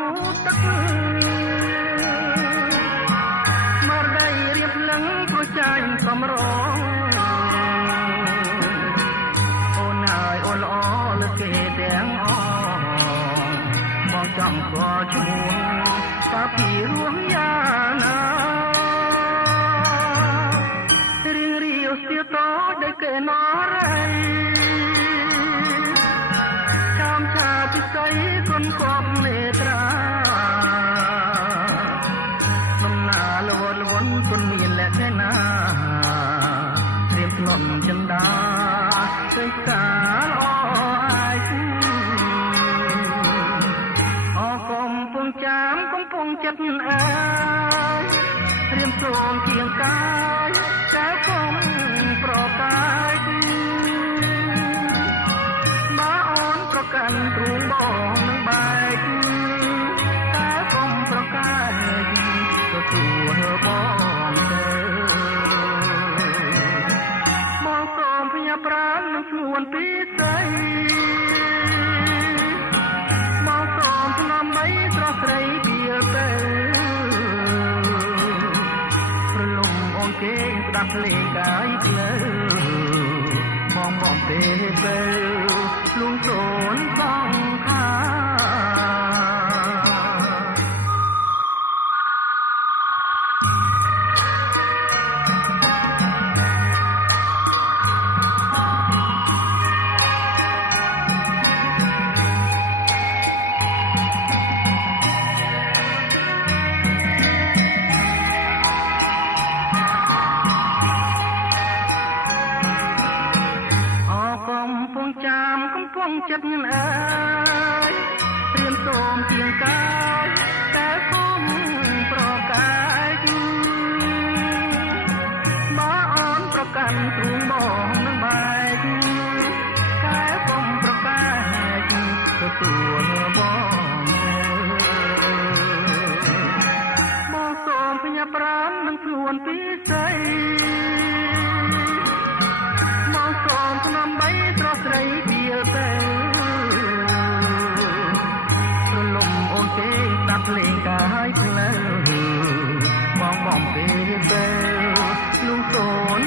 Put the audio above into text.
នោះទឹកមកដៃរៀបលឹងប្រចាញ់កំរងអូនហើយអូនល្អលើគេទាំងអស់បងចង់ស្គាល់ឈ្មោះតាពីរួមយ៉ាងណារៀងរាវស្ទៀតដោយគេណរ៉ៃចាំថាពិសីគុណគប់នេត្រាដំណើរលវលវន់គុណមានលក្ខណៈរៀបស្នំចិន្តាឃើញកាលអអាយអកំពុងចាំកំពុងចិត្តអើយរៀមសូមជាងកាយកាលគុំប្រកាយបើអូនប្រកាន់ទ្រូងបងនឹងបែកកាលគុំប្រកាយទទួលបងទៅបងសូមផ្ញើប្រាណនឹងខ្លួនពីស្រីបងសូមស្នំបីស្រស់ស្រីពីទៅប្រលំអូនគេស្ដាប់លេងកាយផ្លូវបងបងពេលទៅលួងសូនសង្ខាចិត្តញអើយរៀមសូមជាងកាយតែគុំប្រកាយបើអូនប្រកាន់ទ្រូងបងនឹងបែកតែគុំប្រកាយទទួលបងបងសូមផ្ញើប្រាណនឹងខ្លួនពីស្រីបងសូមស្នំបីស្រស់ស្រីពីទៅប្រលំអូនទេស្ដាប់លេងកាយផ្លូវបងបងពេលទៅលួងសូន